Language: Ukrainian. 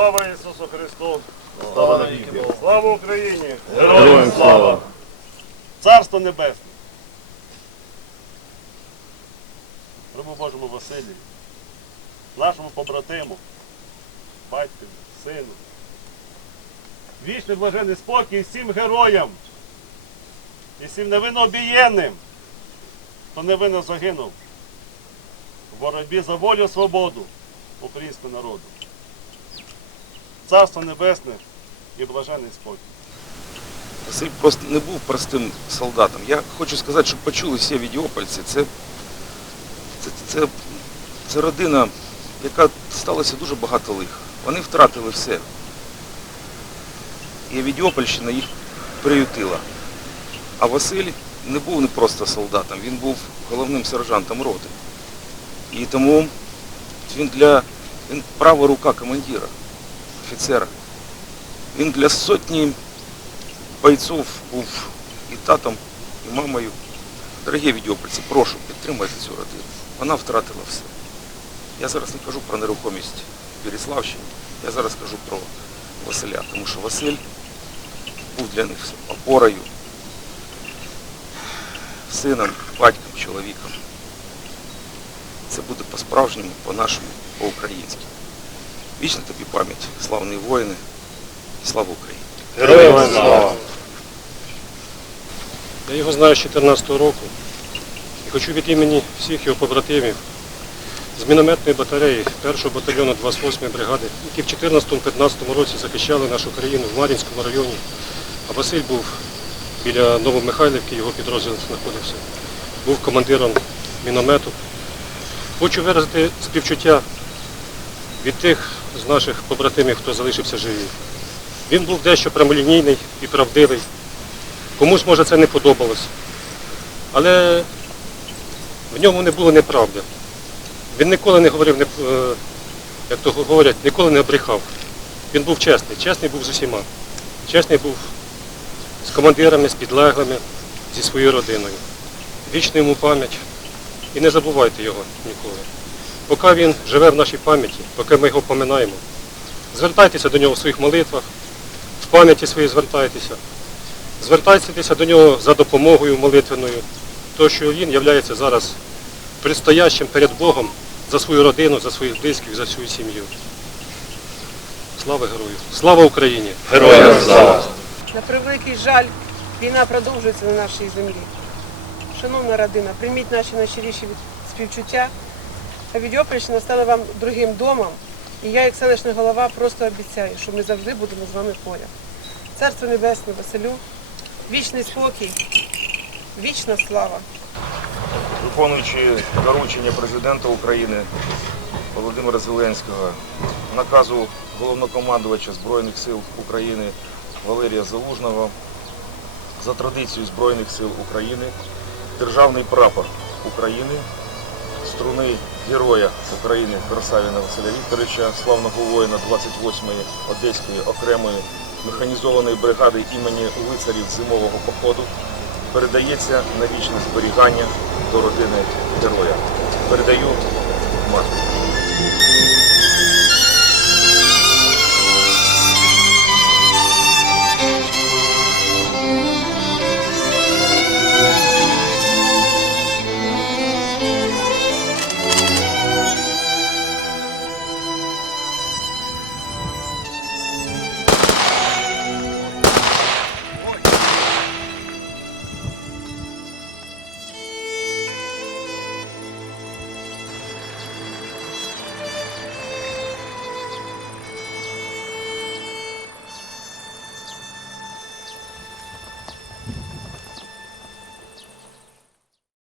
Слава Ісусу Христу! Слава навіки Богу. Слава Україні! Героям слава! Царство Небесне! Рабу Божому Василію, нашому побратиму, батькові, сину. Вічний блажений спокій всім героям і всім невинно обієнним, хто невинно загинув в боротьбі за волю і свободу українського народу. Царство Небесне і блажений спокій. Василь просто не був простим солдатом. Я хочу сказати, щоб почули всі відіопольці, це, це, це, це родина, яка сталося дуже багато лих. Вони втратили все. І Відіопольщина їх приютила. А Василь не був не просто солдатом, він був головним сержантом роти. І тому він для він права рука командира, офіцера. Він для сотні бойцов був і татом, і мамою. Дорогі відеопольці, прошу, підтримайте цю родину. Вона втратила все. Я зараз не кажу про нерухомість в Береславщині, я зараз кажу про Василя, тому що Василь був для них опорою, сином, батьком, чоловіком. Це буде по-справжньому, по-нашому, по-українськи. Вічна тобі пам'ять, славні воїни, і слава Україні! Героям слава! Я його знаю з 2014 року і хочу від імені всіх його побратимів з мінометної батареї 1-го батальйону 28-ї бригади, які в 2014-2015 році захищали нашу країну в Мар'їнському районі. А Василь був біля Новомихайлівки, його підрозділ знаходився. Був командиром міномету. Хочу виразити співчуття від тих з наших побратимів, хто залишився живий. Він був дещо прямолінійний і правдивий. Комусь, може, це не подобалось. Але в ньому не було неправди. Він ніколи не говорив, е, як то говорять, ніколи не обрехав. Він був чесний, чесний був з усіма. Чесний був з командирами, з підлеглими, зі своєю родиною. Вічна йому пам'ять. І не забувайте його ніколи. Поки він живе в нашій пам'яті, поки ми його поминаємо, звертайтеся до нього в своїх молитвах, в пам'яті своїй звертайтеся. Звертайтеся до нього за допомогою молитвеною, тому що він є зараз предстоящим перед Богом за свою родину, за своїх близьких, за свою сім'ю. Слава герою! Слава Україні! Героям слава! На превеликий жаль, війна продовжується на нашій землі. Шановна родина, прийміть наші найщиріші співчуття. А Відьопольщина стала вам другим домом. І я, як селищна голова, просто обіцяю, що ми завжди будемо з вами поряд. Царство Небесне, Василю, вічний спокій, вічна слава. виконуючи доручення президента України Володимира Зеленського, наказу головнокомандувача Збройних сил України Валерія Залужного, за традицією Збройних сил України, державний прапор України, струни Героя України Красавіна Василя Вікторовича, славного воїна 28-ї Одеської окремої механізованої бригади імені лицарів зимового походу передається на вічне зберігання до родини героя. Передаю Марку.